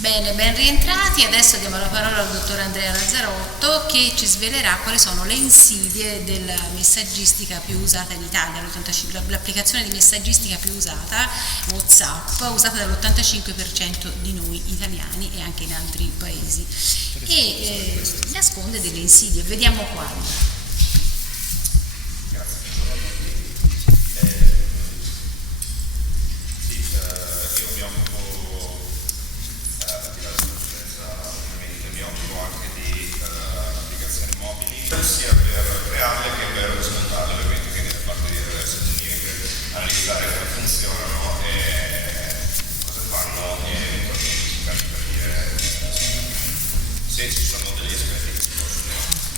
Bene, ben rientrati. Adesso diamo la parola al dottor Andrea Lazzarotto che ci svelerà quali sono le insidie della messaggistica più usata in Italia, l'applicazione di messaggistica più usata, WhatsApp, usata dall'85% di noi italiani e anche in altri paesi, e nasconde delle insidie. Vediamo quali. Sia per crearle che per smontarle, ovviamente, quindi da parte di reverse engineering, analizzare come funzionano e cosa fanno e eventualmente cercare di capire se ci sono degli aspetti che si possono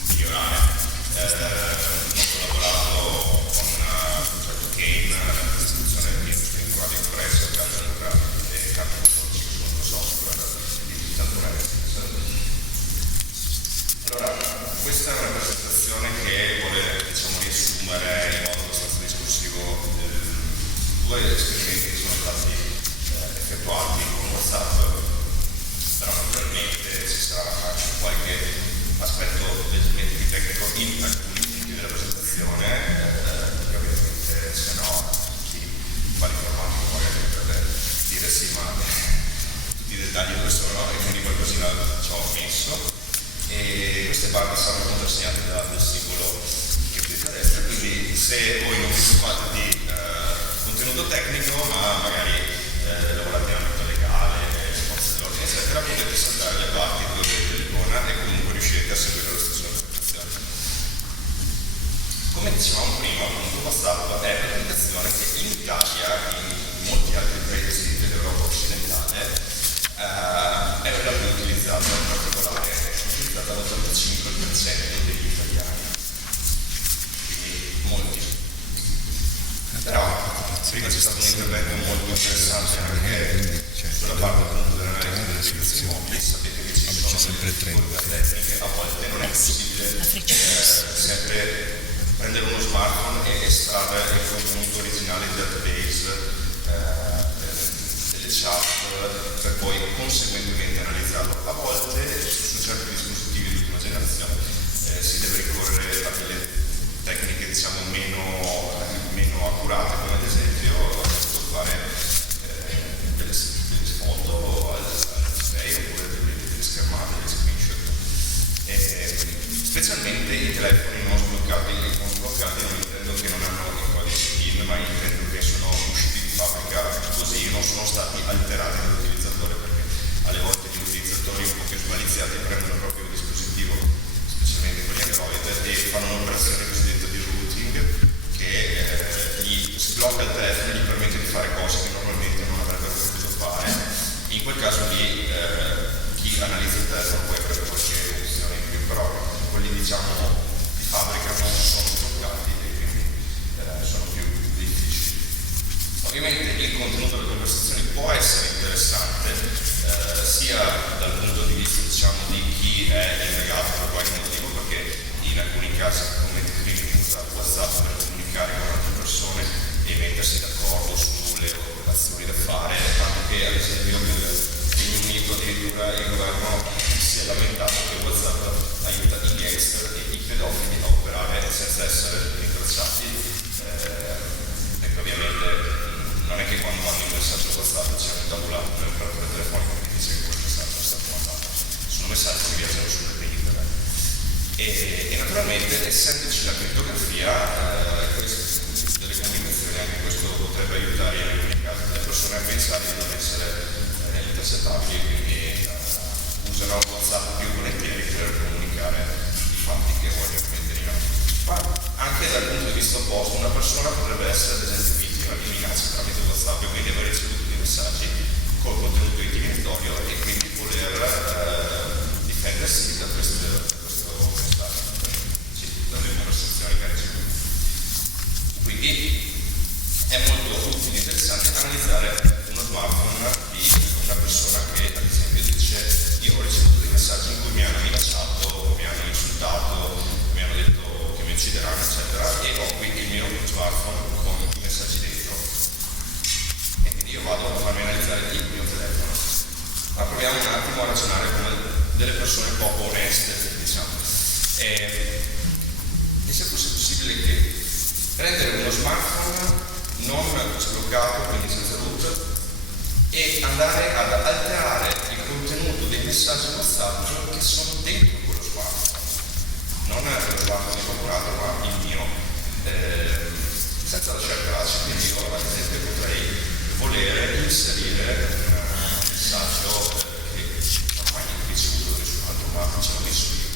migliorare. Ho collaborato con il progetto Kane, l'istituzione dell'industria informatica presso il campo demografico e campo motorico software di Tantorelli. Allora, questa è una presentazione che vuole, riassumere in modo abbastanza discorsivo due esperimenti che sono stati effettuati con WhatsApp, però naturalmente ci sarà anche qualche aspetto leggermente più tecnico in alcuni punti della presentazione, perché ovviamente se no chi fa l'informatico magari potrebbe dire sì, ma tutti i dettagli dove sono, e quindi qualcosina ci ho messo. E queste parti saranno contrassegnate dal simbolo che vedete a destra, quindi se voi non vi occupate di contenuto tecnico, ma magari lavorate in ambito legale, forze dell'ordine, eccetera, potete saltare le parti dove vedete l'icona e comunque riuscirete a seguire lo stesso presentazione. Come dicevamo prima, appunto, WhatsApp è un'applicazione che in Italia e in molti altri paesi dell'Europa occidentale è quella più utilizzata, in particolare utilizzata dall'85% degli italiani, quindi molti. Però prima c'è stato un intervento molto interessante anche sulla parte appunto dell'analisi delle applicazioni mobili. Sapete che ci sono sempre il trend tecniche, a volte non è possibile sempre prendere uno smartphone e estrarre il contenuto originale in database delle chat per poi conseguentemente analizzarlo. A volte su certi dispositivi di ultima generazione si deve ricorrere a delle tecniche meno accurate, come ad esempio fare delle foto al display oppure delle schermate, delle screenshot, specialmente i telefoni non sbloccati. Non intendo che non hanno il codice PIN, ma intendo che sono usciti di fabbrica così, non sono stati alterati dall'utilizzatore, perché alle volte gli utilizzatori un po' più smaliziati prendono proprio il dispositivo, specialmente con gli Android, e fanno un'operazione cosiddetta di routing che gli sblocca il telefono e gli permette di fare cose che normalmente non avrebbero potuto fare. In quel caso lì chi analizza il telefono poi avrebbe qualche opzione in più, però quelli di fabbrica non sono bloccati e quindi sono più difficili. Ovviamente il contenuto delle conversazioni può essere interessante sia dal punto di vista di chi è impiegato per qualche motivo, perché in alcuni casi commette crimini usa WhatsApp per comunicare con altre persone e mettersi d'accordo sulle operazioni da fare, tanto che ad esempio nel Regno Unito addirittura il governo si è lamentato che WhatsApp aiuta i gangster e i pedofili a operare senza essere rintracciati, perché ovviamente non è che quando mandi un messaggio WhatsApp c'è un tabulato nell'operatore telefonico che dice che quel messaggio è stato mandato. Sono messaggi che viaggiano sulle reti internet. E naturalmente, essendoci la crittografia delle comunicazioni, anche questo potrebbe aiutare in alcuni casi le persone a pensare di non essere intercettabili, quindi usano WhatsApp più volentieri per comunicare i fatti che vogliono mettere in atto. Ma anche dal punto di vista opposto, una persona potrebbe essere ad esempio vittima di minacce tramite WhatsApp e quindi aver ricevuto dei messaggi col contenuto intimidatorio e quindi voler difendersi da questo messaggio, dalle conversazioni che ha ricevuto. Quindi è molto utile e interessante analizzare uno smartphone di una persona che ad esempio dice: io ho ricevuto dei messaggi in cui mi hanno minacciato, mi hanno insultato, mi hanno detto che mi uccideranno, eccetera, e ho qui il mio smartphone con i messaggi dentro. E quindi io vado a farmi analizzare il mio telefono. Ma proviamo un attimo a ragionare come delle persone poco oneste, diciamo. E se fosse possibile che prendere uno smartphone non sbloccato, quindi senza root, e andare ad alterare il contenuto dei messaggi WhatsApp che sono dentro quello smartphone, non lo smartphone di qualcun altro, ma il mio, senza lasciare tracce. Quindi io ad esempio potrei volere inserire un messaggio che ormai non ho ricevuto da nessun altro, ma ce l'ho messo io.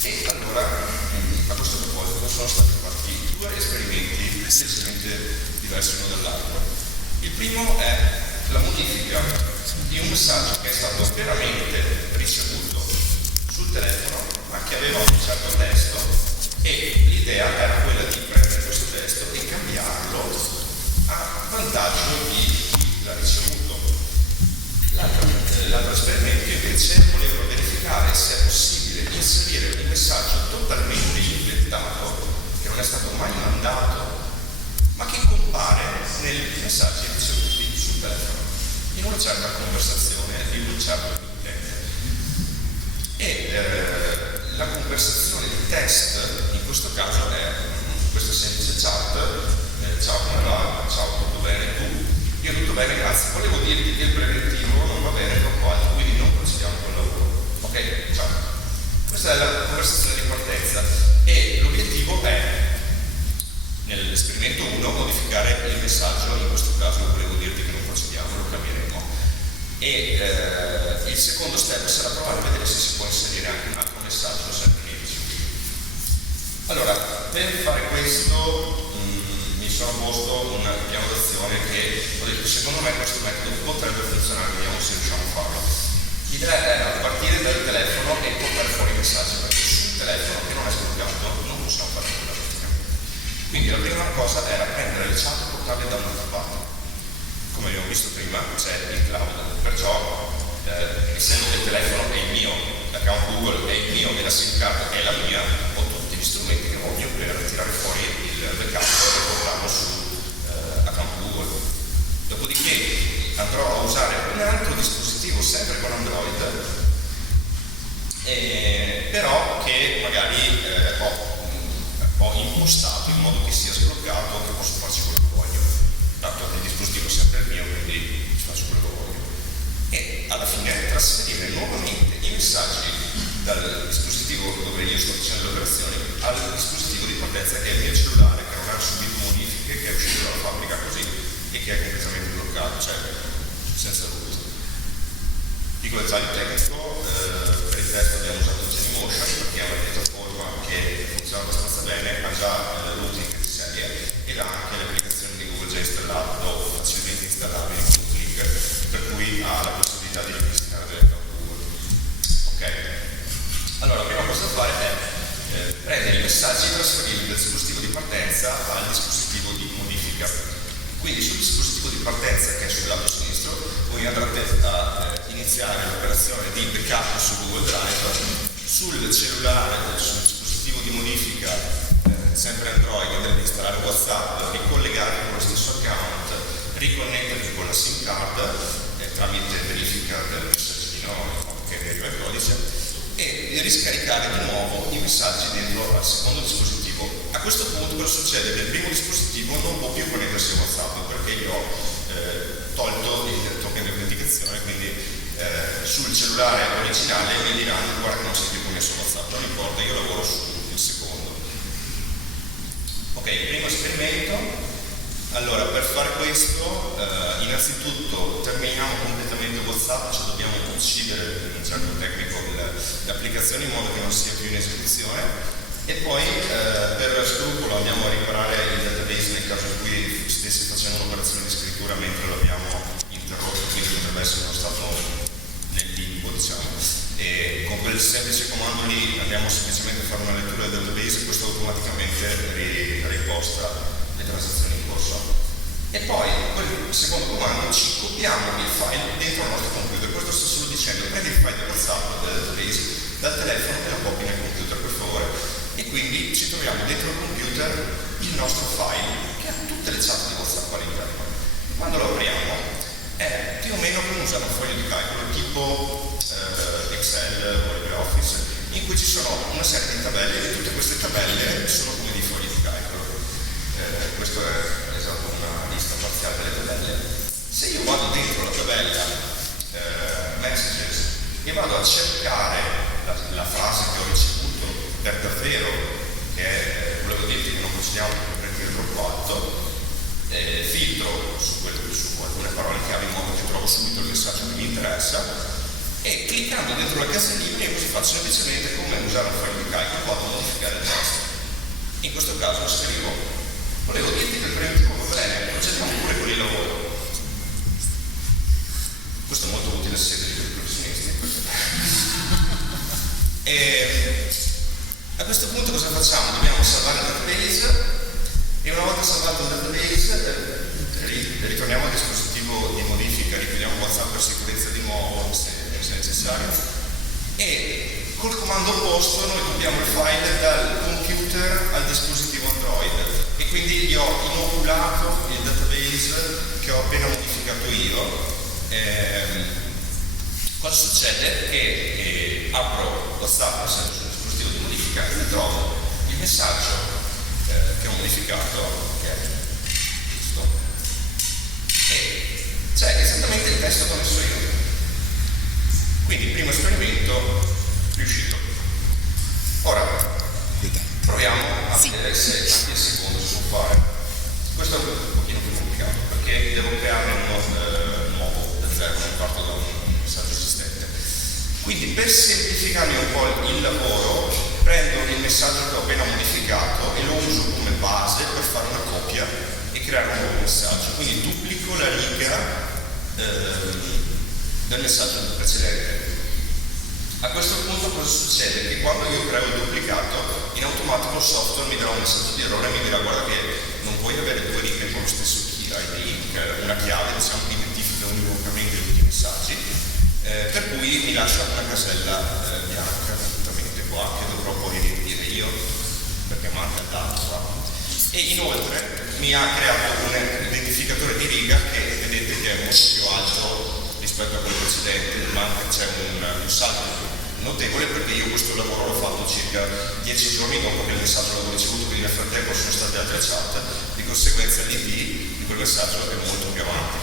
E allora a questo proposito sono stati fatti due esperimenti essenzialmente diversi uno dall'altro. Il primo è la modifica di un messaggio che è stato veramente ricevuto sul telefono, ma che aveva un certo testo, e l'idea era quella di prendere questo testo e cambiarlo a vantaggio di chi l'ha ricevuto. L'altro esperimento invece voleva verificare se è possibile inserire un messaggio totalmente inventato, che non è stato mai mandato, ma che compare nei messaggi ricevuti sul telefono, in una certa conversazione di un certo utente. E la conversazione di test in questo caso è questa semplice chat: ciao, come va? Ciao, tutto bene? Tu? Io tutto bene, grazie. Volevo dirti che il preventivo non va bene troppo alto, quindi non procediamo col lavoro. Ok? Ciao. Questa è la conversazione di partenza e l'obiettivo è, nell'esperimento 1, modificare il messaggio. In questo caso volevo dirti che non procediamo, lo cambieremo. E il secondo step sarà provare a vedere se si può inserire anche un altro messaggio sempre nei ricevuti. Allora, per fare questo mi sono posto un piano d'azione che ho detto: secondo me questo metodo potrebbe funzionare, vediamo se riusciamo a farlo. L'idea era partire dal telefono e portare fuori i messaggi, perché sul telefono che non è sbloccato non possiamo fare nulla praticamente. Quindi la prima cosa era prendere le chat e portarle da un'altra parte. Come abbiamo visto prima, c'è il cloud, perciò essendo che il telefono è il mio, l'account Google è il mio e la SIM card è la mia, ho tutti gli strumenti che voglio per tirare fuori il backup e portarlo su account Google. Dopodiché andrò a usare un altro dispositivo sempre con Android, però che magari ho impostato in modo che sia sbloccato, che posso farci quello che voglio. Tanto il dispositivo è sempre il mio, quindi ci faccio quello che voglio. E alla fine trasferire nuovamente i messaggi dal dispositivo dove io sto facendo le operazioni al dispositivo di partenza, che è il mio cellulare, che non ha subito modifiche, che è uscito dalla fabbrica così e che è completamente bloccato, cioè senza root. Dico dettaglio tecnico, per il test abbiamo usato Genymotion, perché è una piattaforma che funziona abbastanza bene, ha già routing di serie ed ha anche le applicazioni di Google già installato, facilmente installabili con un click, per cui ha la possibilità di ripristinare dell'account Google. Ok? Allora, la prima cosa da fare è prendere i messaggi e trasferirli dal dispositivo di partenza al dispositivo di modifica. Quindi sul dispositivo di partenza, che è sul lato sinistro, voi andrete a iniziare l'operazione di backup su Google Drive. Sul cellulare, sul dispositivo di modifica, sempre Android, andrete a installare WhatsApp, ricollegare con lo stesso account, riconnettervi con la SIM card tramite verifica del messaggino che vi arriva il codice, e riscaricare di nuovo i messaggi dentro al secondo dispositivo. A questo punto cosa succede? Che il primo dispositivo non può più connettersi a WhatsApp, perché io ho tolto il token di autenticazione, quindi sul cellulare originale mi diranno: guarda che non sei più connesso a WhatsApp. Non importa, io lavoro sul secondo. Ok, primo esperimento. Allora, per fare questo, innanzitutto terminiamo completamente WhatsApp, cioè dobbiamo uccidere in gergo tecnico l'applicazione in modo che non sia più in esecuzione, e poi per scrupolo andiamo a riparare il database nel caso in cui stessi facendo un'operazione di scrittura mentre l'abbiamo interrotto, quindi potrebbe essere uno stato nel limbo, diciamo, e con quel semplice comando lì andiamo semplicemente a fare una lettura del database e questo automaticamente riposta le transazioni in corso. E poi quel secondo comando ci copiamo il file dentro il nostro computer. Questo sto solo dicendo: prendi il file di WhatsApp del database dal telefono e lo copi nel computer, per favore, e quindi ci troviamo dentro il computer il nostro file che ha tutte le chat di WhatsApp all'interno. Quando lo apriamo è più o meno come potevano usare un foglio di calcolo tipo Excel o LibreOffice, in cui ci sono una serie di tabelle e tutte queste tabelle sono come dei fogli di calcolo. Questo è esatto una lista parziale delle tabelle. Se io vado dentro la tabella Messages e vado a cercare la frase che ho ricevuto per davvero, che è, volevo dirti che non consideriamo perché è troppo alto, filtro su alcune parole chiave in modo che trovo subito il messaggio che mi interessa, e cliccando dentro la casellina io così faccio semplicemente come usare un foglio di calcolo, vado a modificare il testo. In questo caso scrivo: volevo dirti che il premio tuo va bene, procediamo pure con il lavoro. Questo è molto utile se siete dei professionisti. E a questo punto cosa facciamo? Dobbiamo salvare il database, e una volta salvato il database ritorniamo al dispositivo di modifica, richiudiamo WhatsApp per sicurezza di nuovo se necessario, e col comando opposto noi copiamo il file dal computer al dispositivo Android, e quindi gli ho inoculato il database che ho appena modificato io. Cosa succede? Che apro WhatsApp essendo sul dispositivo di modifica e trovo il messaggio che ho modificato, che è questo, e c'è esattamente il testo che ho messo io. Quindi il primo esperimento riuscito. Ora proviamo a vedere se anche il secondo si può fare. Questo è un pochino più complicato perché devo crearne uno nuovo da zero, non parto da un messaggio esistente. Quindi per semplificarmi un po' il lavoro prendo il messaggio che ho appena modificato e lo uso come base per fare una copia e creare un nuovo messaggio. Quindi duplico la riga del messaggio precedente. A questo punto cosa succede? Che quando io creo il duplicato, in automatico il software mi darà un messaggio di errore e mi dirà: guarda che non puoi avere due righe con lo stesso ID, che è una chiave, diciamo, che identifica univocamente tutti i messaggi, per cui mi lascia una casella bianca completamente qua, che dovrò poi riempire io, perché manca il dato qua. E inoltre mi ha creato un identificatore di riga che vedete che è molto più alto rispetto a quello precedente, c'è un salto notevole perché io questo lavoro l'ho fatto circa 10 giorni dopo che il messaggio l'avevo ricevuto, quindi nel frattempo sono state altre chat, di conseguenza l'ID di quel messaggio è molto più avanti.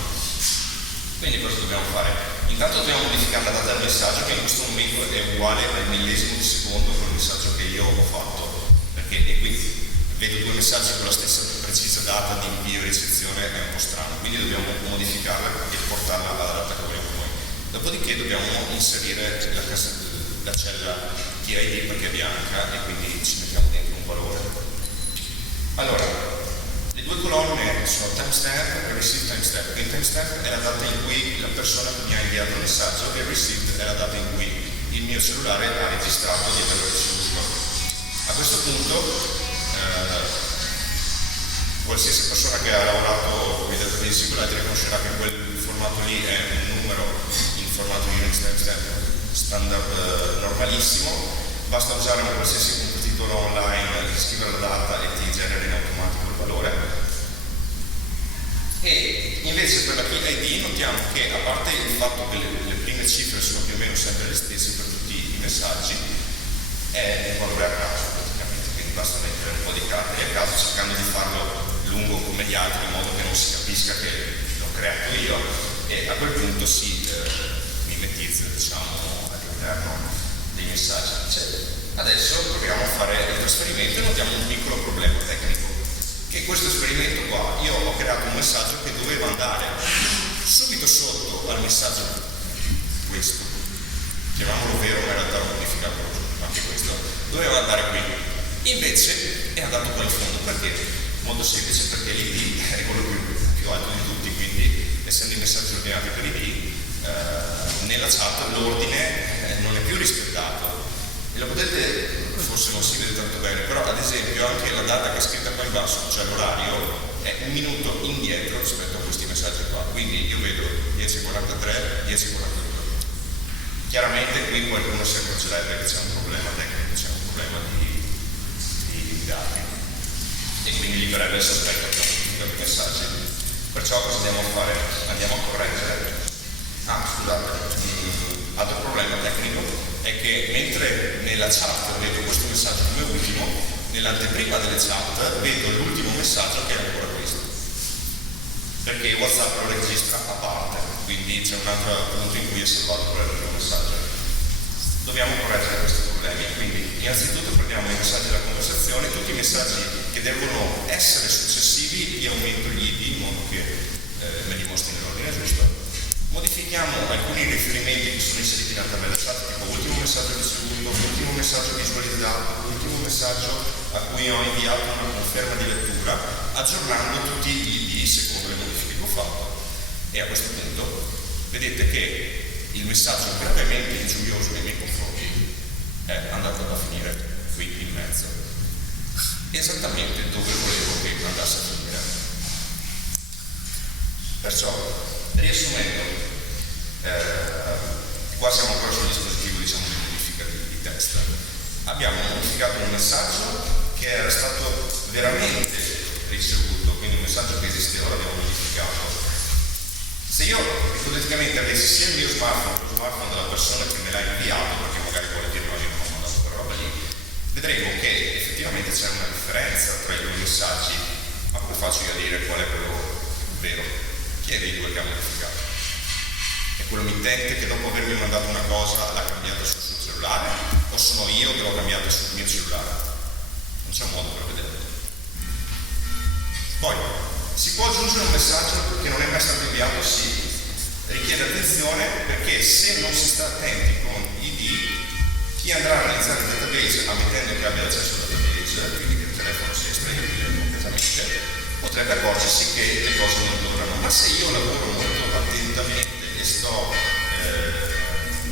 Quindi cosa dobbiamo fare? Intanto dobbiamo modificare la data del messaggio, che in questo momento è uguale al millesimo di secondo con il messaggio che io ho fatto, perché e quindi vedo due messaggi con la stessa precisa data di invio e ricezione, è un po' strano, quindi dobbiamo modificarla e portarla alla data che vogliamo noi. Dopodiché dobbiamo inserire la cella TID perché è bianca e quindi ci mettiamo dentro un valore. Allora, le due colonne sono timestamp e receive timestamp. Il timestamp è la data in cui la persona mi ha inviato il messaggio e il receive è la data in cui il mio cellulare ha registrato di averlo ricevuto. A questo punto qualsiasi persona che ha lavorato con i database singolari riconoscerà che quel formato lì è un numero in formato Unix timestamp standard normalissimo, basta usare un qualsiasi competitore online che scrive la data e ti genera in automatico il valore. E invece per la key ID notiamo che, a parte il fatto che le prime cifre sono più o meno sempre le stesse per tutti i messaggi, è un valore a caso praticamente, quindi basta mettere un po' di caratteri a caso cercando di farlo lungo come gli altri in modo che non si capisca che l'ho creato io, e a quel punto si mimetizza, diciamo, all'interno dei messaggi. Adesso proviamo a fare il trasferimento e notiamo un piccolo problema tecnico, che questo esperimento qua, io ho creato un messaggio che doveva andare subito sotto al messaggio questo, chiamiamolo vero, ma in realtà l'ho modificato anche questo, doveva andare qui, invece è andato qua in fondo. Perché? Molto semplice, perché l'ID è quello più alto di tutti, quindi essendo i messaggi ordinati per ID, nella chat l'ordine non è più rispettato. E lo potete, forse non si vede tanto bene, però ad esempio anche la data che è scritta qua in basso, cioè l'orario, è un minuto indietro rispetto a questi messaggi qua. Quindi io vedo 10:43, 10:42. Chiaramente qui qualcuno si accorgerebbe che c'è un problema tecnico, c'è un problema di dati, e quindi libererebbe il sospetto che ho modificato i messaggi. Perciò cosa andiamo a fare? Andiamo a correggere. nella chat vedo questo messaggio come ultimo, nell'anteprima delle chat vedo l'ultimo messaggio che è ancora questo, perché WhatsApp lo registra a parte, quindi c'è un altro punto in cui è salvato per il messaggio. Dobbiamo correggere questi problemi, quindi innanzitutto prendiamo i messaggi della conversazione, tutti i messaggi che devono essere successivi, io aumento gli ID in modo che me li mostri nell'ordine giusto. Modifichiamo alcuni riferimenti che sono inseriti nella tabella chat, tipo ultimo messaggio ricevuto, ultimo messaggio visualizzato, ultimo messaggio a cui ho inviato una conferma di lettura, aggiornando tutti gli ID secondo le modifiche che ho fatto. E a questo punto vedete che il messaggio gravemente ingiurioso nei miei confronti è andato a finire qui in mezzo, esattamente dove volevo che andasse a finire. Perciò, riassumendo, qua siamo ancora sul dispositivo, diciamo, di modifica di testo. Abbiamo modificato un messaggio che era stato veramente ricevuto, quindi un messaggio che esisteva l'abbiamo modificato. Se io ipoteticamente avessi sia il mio smartphone che lo smartphone della persona che me l'ha inviato, perché magari vuole dire no, io non ho mandato quella roba lì, vedremo che effettivamente c'è una differenza tra i due messaggi. Ma come faccio io a dire qual è quello vero? Chi è dei due che ha modificato? È quello mittente che dopo avermi mandato una cosa l'ha cambiata sul suo cellulare, o sono io che l'ho cambiata sul mio cellulare? Non c'è modo per vederlo. Poi si può aggiungere un messaggio che non è mai stato inviato? Sì, richiede attenzione, perché se non si sta attenti con ID, chi andrà a analizzare il database ammettendo che abbia accesso al database, quindi che il telefono sia estraibile completamente, potrebbe accorgersi che le cose non dovranno. Ma se io lavoro molto attentamente e sto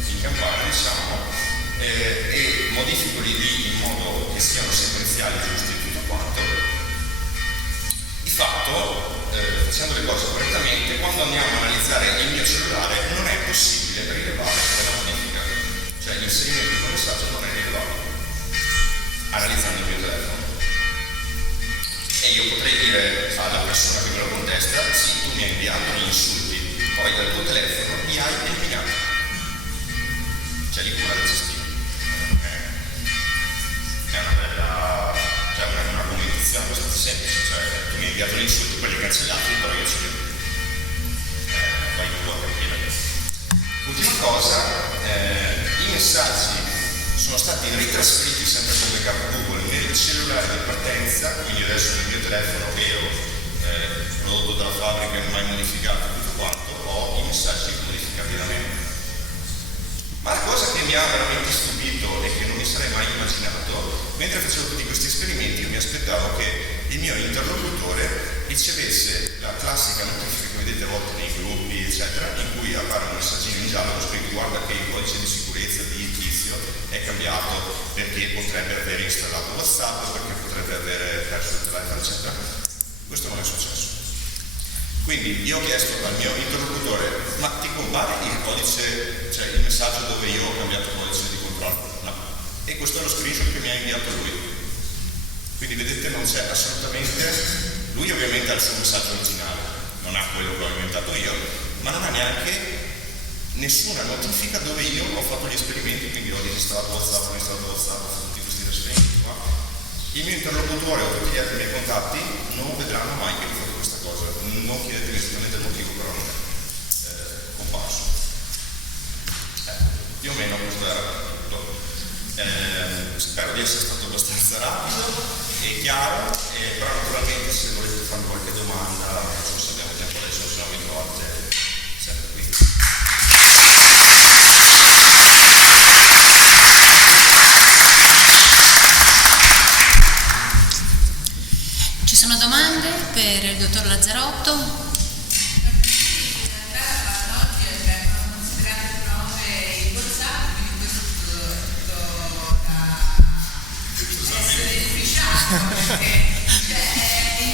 in campagna, diciamo, e modifico l'ID in modo che siano sequenziali, giusti e tutto quanto, di fatto, facendo le cose correttamente, quando andiamo a analizzare il mio cellulare non è possibile rilevare quella modifica, cioè l'inserimento di quel messaggio non è rilevabile analizzando il mio telefono. E io potrei dire alla persona che me lo contesta: sì, tu mi hai inviato gli insulti, poi dal tuo telefono li hai eliminati, cioè li cura del cestino. È una bella, cioè una comunicazione abbastanza semplice, cioè tu mi hai inviato gli insulti, quelli cancellati, però io ce li ho. Vai tu a capire. Ultima cosa, i messaggi sono stati ritrasferiti sempre con backup Google nel cellulare di partenza, quindi adesso nel mio telefono vero, prodotto dalla fabbrica e mai modificato tutto quanto, ho i messaggi modificati da me. Ma la cosa che mi ha veramente stupito e che non mi sarei mai immaginato, mentre facevo tutti questi esperimenti, io mi aspettavo che il mio interlocutore ricevesse la classica notifica che vedete a volte nei gruppi, eccetera, in cui appare un messaggino in giallo con scritto: guarda che il codice di sicurezza di Tizio è cambiato perché potrebbe aver installato WhatsApp, perché potrebbe aver perso il telefono, eccetera. Questo non è successo. Quindi io ho chiesto al mio interlocutore: ma ti compare il codice, cioè il messaggio dove io ho cambiato il codice di controllo? No. E questo è lo screenshot che mi ha inviato lui. Quindi vedete, non c'è assolutamente. Lui ovviamente ha il suo messaggio originale, non ha quello che ho inventato io, ma non ha neanche nessuna notifica dove io ho fatto gli esperimenti, quindi ho disinstallato WhatsApp, ho installato WhatsApp, ho fatto tutti questi esperimenti qua. Il mio interlocutore o tutti gli altri miei contatti non vedranno mai che ho fatto questa cosa. Non chiedetemi esattamente il motivo, però non è comparso. Più o meno questo era tutto. Spero di essere stato abbastanza rapido e chiaro, però naturalmente se volete farmi qualche domanda, non so se abbiamo tempo adesso, se no mi trovate sempre qui. Ci sono domande per il dottor Lazzarotto? In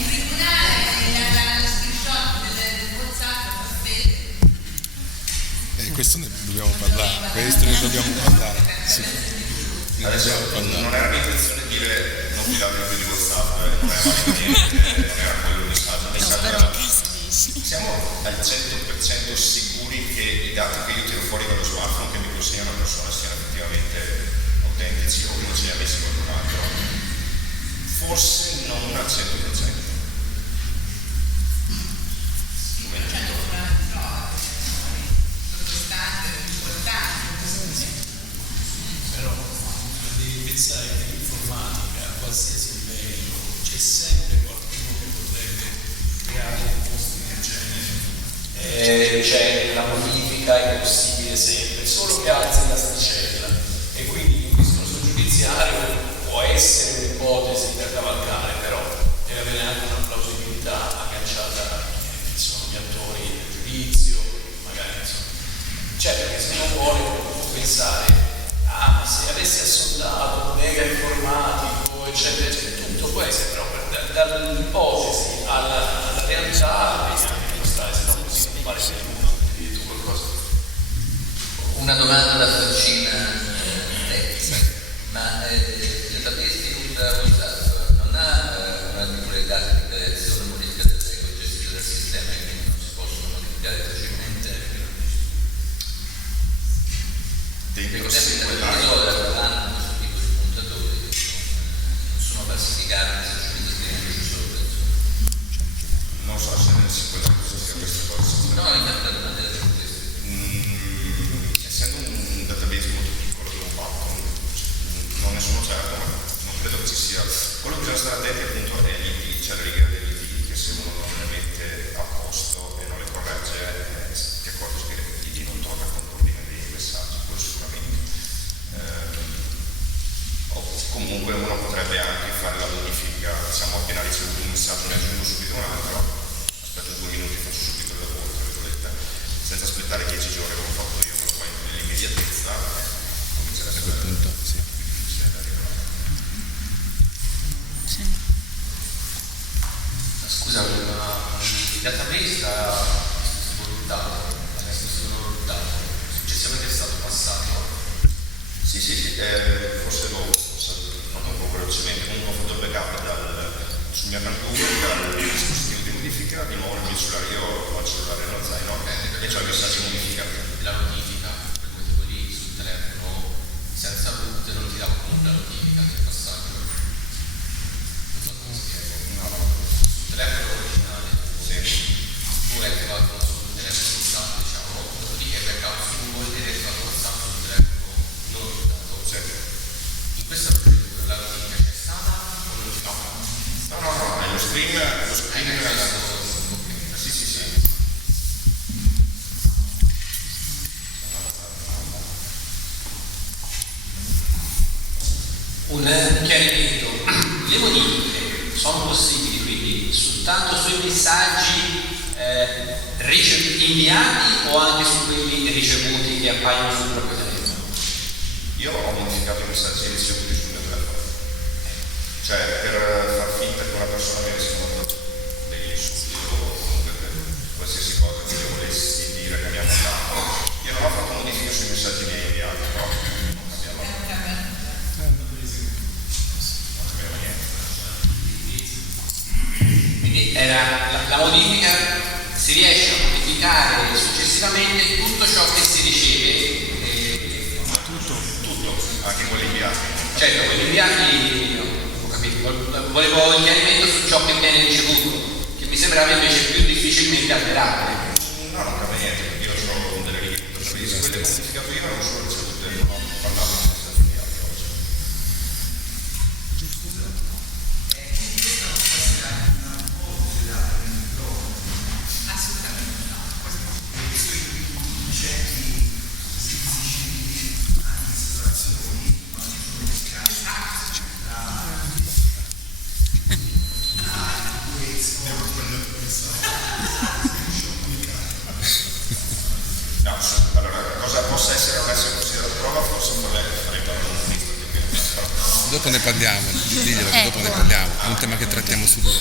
tribunale la screenshot del WhatsApp questo ne dobbiamo parlare, sì. Adesso non era l'intenzione di dire non fidatevi più di WhatsApp, non era niente, non era quello il messaggio. Siamo al 100% sicuri che i dati che io tiro fuori dallo smartphone che mi consegna una persona siano effettivamente autentici o che non ce li ha messi qualcun altro. Forse non al 100%. Però devi pensare che in informatica a qualsiasi livello c'è sempre qualcuno che potrebbe creare dei posti del genere. Cioè la modifica è possibile sempre, solo che alzi l'asticella, e quindi un discorso giudiziario può essere un'ipotesi da cavalcare, però deve avere anche una plausibilità agganciata a chi sono gli attori del giudizio, magari insomma. Cioè, perché se non vuole può pensare, ma se avessi assoldato un mega informatico, eccetera, eccetera, tutto può essere, però dall'ipotesi alla realtà devi anche mostrare, se no così non vale più tu qualcosa. Una domanda da Francina ma il database di WhatsApp non ha una titolarità di creazione e modifica del record gestito dal sistema e quindi non si possono modificare facilmente? Dentro questo tipo di puntatori non sono falsificati semplicemente scrivendo sopra. Non so se nel SQL cosa sia questa cosa. No, intanto la domanda era questa. Essendo un database molto piccolo e compatto, non ne sono certo, ma non credo che ci sia. Quello che bisogna stare attenti appunto è l'ID, cioè le righe dell'ID, che se uno non le mette a posto e non le corregge, ti accorgi che l'ID non torna con l'ordine dei messaggi, quello sicuramente. O comunque uno potrebbe anche fare la modifica, diciamo appena ricevuto un messaggio ne aggiungo subito un altro, aspetto 2 minuti e faccio subito il lavoro, tra virgolette, senza aspettare 10 giorni come ho fatto io, poi nell'immediatezza comincerebbe a quel punto, sì. Scusa, il database era svoltato, successivamente è stato passato. Sì, forse l'ho fatto un po' velocemente, comunque ho fatto il backup sul mio account Google, dal dispositivo di modifica, di nuovo il mio cellulare, io ho il cellulare nello zaino e c'ho il messaggio modificato. La notifica, per quel tipo lì, sul telefono, senza root non ti dava comunque la notifica del passaggio. Non so come spiego. No. Sul telefono originale, Sì. tu hai attivato sul telefono WhatsApp, diciamo, dopodiché hai backup su Google ed hai attivato WhatsApp sul telefono non rotato. Sì. In questa procedura la notifica c'è stata o non c'è stata? No, è lo stream sì. Un chiarimento, le modifiche sono possibili quindi soltanto sui messaggi inviati o anche su quelli ricevuti che appaiono sul proprio telefono? Io ho modificato i messaggi ricevuti sul mio telefono, cioè per far finta che una persona mi avesse mandato degli insulti o comunque qualsiasi cosa che io volessi dire che mi ha mandato. Io non ho fatto modifiche sui messaggi miei inviati, però non cambiava niente. Quindi era la modifica, si riesce a modificare successivamente tutto ciò che si riceve. Tutto, anche quelli inviati. Certo, quelli inviati ho capito, volevo il chiarimento su ciò che viene ricevuto, che mi sembrava invece più difficilmente alterabile. No, non cambia niente, perché io ho delle righe di database, quelle che ho modificato io non sono ricevute, non ho parlato con messaggi inviati oggi. No, allora, cosa possa essere o essere considerata prova, forse farei parlare un ministro di Dopo ne parliamo, diglielo che dopo ne parliamo, è un tema che trattiamo subito.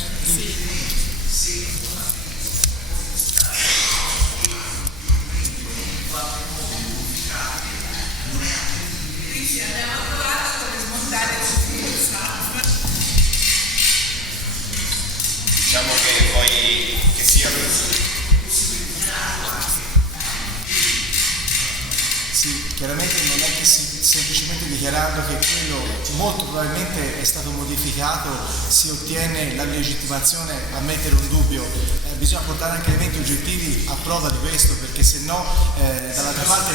diciamo che poi che sia Sì, chiaramente non è che semplicemente dichiarando che quello molto probabilmente è stato modificato si ottiene la legittimazione a mettere un dubbio, bisogna portare anche elementi oggettivi a prova di questo, perché se no dall'altra parte...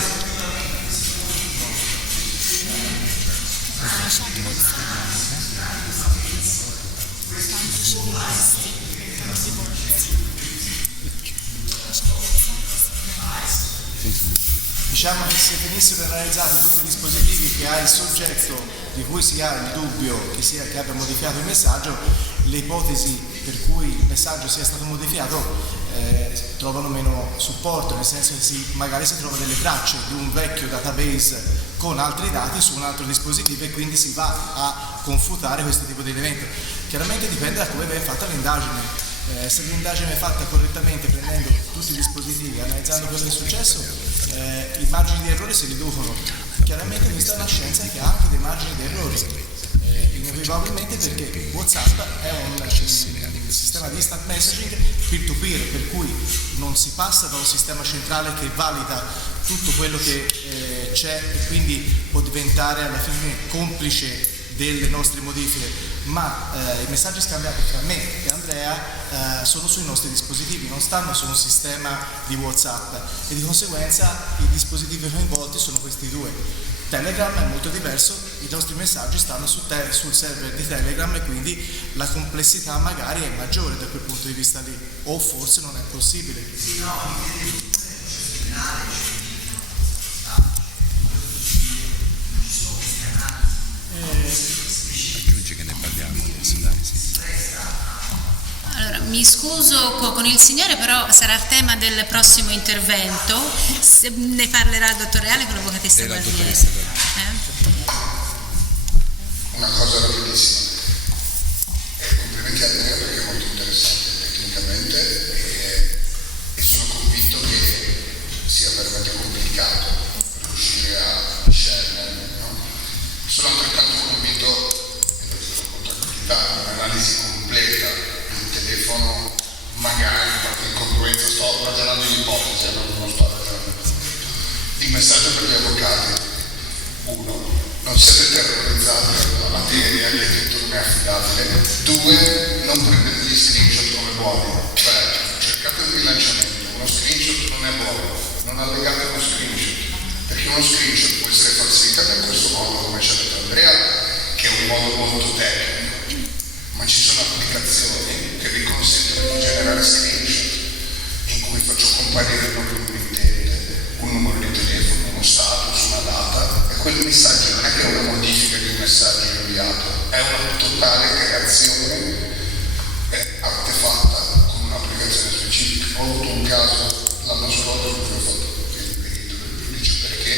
Diciamo che se venissero analizzati tutti i dispositivi che ha il soggetto di cui si ha il dubbio che abbia modificato il messaggio, le ipotesi per cui il messaggio sia stato modificato trovano meno supporto, nel senso che magari si trovano delle tracce di un vecchio database con altri dati su un altro dispositivo e quindi si va a confutare questo tipo di elemento. Chiaramente dipende da come viene fatta l'indagine. Se l'indagine è fatta correttamente, prendendo tutti i dispositivi, analizzando quello che è successo, i margini di errore si riducono. Chiaramente questa è una scienza che ha anche dei margini di errore, inequivocabilmente, perché WhatsApp è un sistema di instant messaging peer-to-peer, per cui non si passa da un sistema centrale che valida tutto quello che c'è e quindi può diventare alla fine complice delle nostre modifiche, ma i messaggi scambiati tra me e Andrea sono sui nostri dispositivi, non stanno su un sistema di WhatsApp, e di conseguenza i dispositivi coinvolti sono questi due. Telegram è molto diverso, i nostri messaggi stanno sul server di Telegram e quindi la complessità magari è maggiore da quel punto di vista lì, o forse non è possibile. Aggiungi che ne parliamo adesso, dai, sì. Allora, mi scuso con il signore, però sarà il tema del prossimo intervento. Ne parlerà il dottor Reale con l'avvocatessa Guarnieri. Una cosa rapidissima. Complimenti a Andrea perché è molto interessante tecnicamente e sono convinto che sia veramente complicato riuscire a discernere, no? Sono altrettanto convinto, e lo dico con tranquillità, un'analisi completa del telefono, magari in congruenza, sto ragionando in ipotesi, non sto ragionando. Il messaggio per gli avvocati: 1. Non siate terrorizzati dalla materia, che detto non è affidabile. 2. Non prendete gli screenshot come buoni, cioè cercate un bilanciamento. Uno screenshot non è buono, non allegate uno screenshot, perché uno screenshot può essere falsificato in questo modo, come ci ha detto Andrea, che è un modo molto tecnico, ma ci sono applicazioni che vi consentono di generare screenshot in cui faccio comparire il nome di un emittente, un numero di telefono, uno status, una data, e quel messaggio non è che è una modifica di un messaggio inviato, è una totale creazione artefatta con un'applicazione specifica. Ho avuto un caso l'anno scorso in cui ho fatto il perito del giudice perché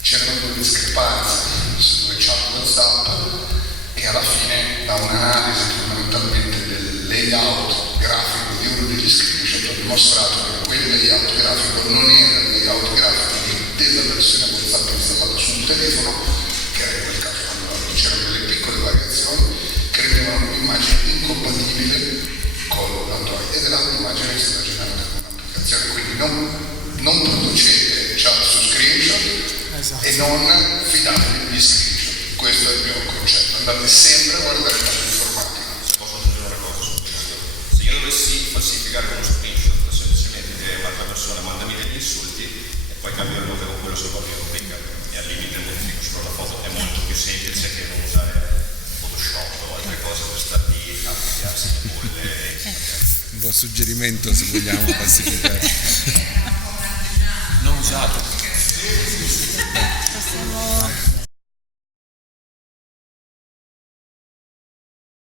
c'erano delle discrepanze su due chat WhatsApp e alla fine, da un'analisi fondamentalmente del layout grafico di uno degli screenshot, ho dimostrato che quel layout grafico non era il layout grafico della versione WhatsApp installata sul telefono, che era in quel caso quando c'erano delle piccole variazioni che rendevano un'immagine incompatibile con l'Android, ed era un'immagine che è stata generata con un'applicazione. Quindi non producete chat su screenshot, esatto, e non fidatevi degli screenshot. Questo è il mio concetto. Andate sempre a guardare l'informatica. Posso aggiungere una cosa su questo? Se io dovessi falsificare uno screenshot semplicemente un'altra persona mandami degli insulti e poi cambio il nome con quello sopra che rubrica e al limite modifico solo la foto, è molto più semplice che non usare Photoshop o altre cose per stare lì a cambiarsi le bolle. Un buon suggerimento se vogliamo falsificare. Non usate.